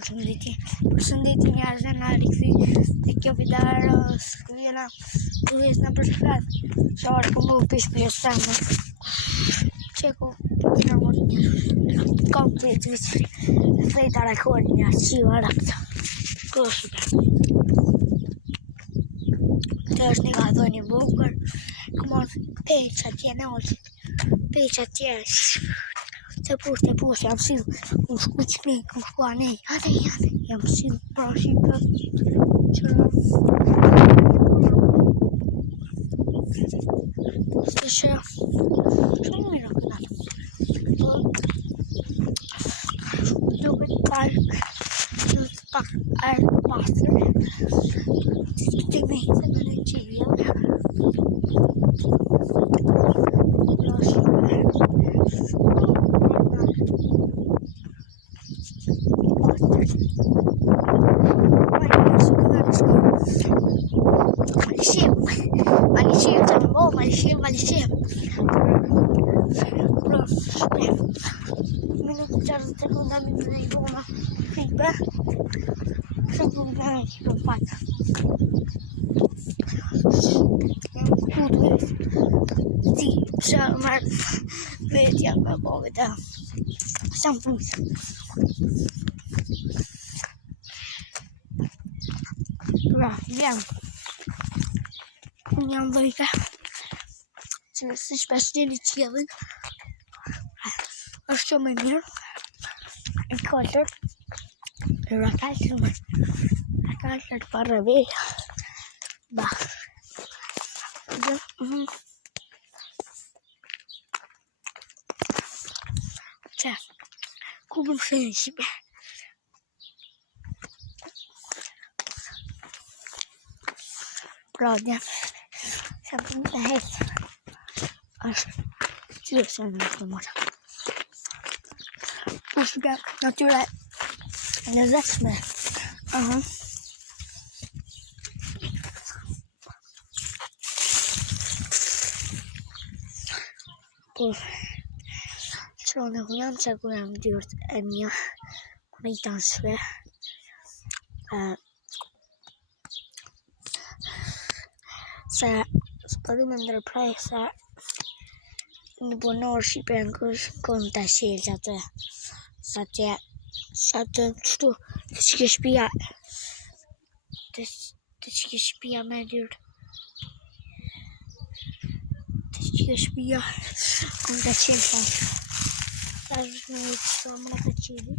Përshëndetje njerëzve, na rikthi te kjo video skrivjena turist në përshkrat Shorë ku më pish samë Qeku harmonia komplet visi Fejta rekordinja qiva rakta Kështu Të është një ka dhoni bukër Këmon peq atje në olqit Peq atje Te push, jam sill Kum shku qmi, kum shku anej Jam sill prashi për Qëra Së që Shumë mirë këta Duke të parë Pak arë pasër Të mejtë në në qirja Malishim Minuto 40 seconda minuto di buona fibra Sempre un cane che lo faccia Sì, ma vediamo un po' da Siamo Vediamo Andiamo dove Që si shpesh një qjellin është shumë e mirë E kallër E rakallër para veja Ba Që Ku më shënë shqipe Pra djem Që më të hecë është qërë se në të mërë është nga natyre në zeshme por që në kënëm që kënëm dyrët e mja më i të nëshve se s'pëdu me ndërprej se në bonor Shqipen kënë të shilë që atë sa të qështu të që shpia të që shpia me dyrë të që shpia kënë të qilë sa është në të më në të qilë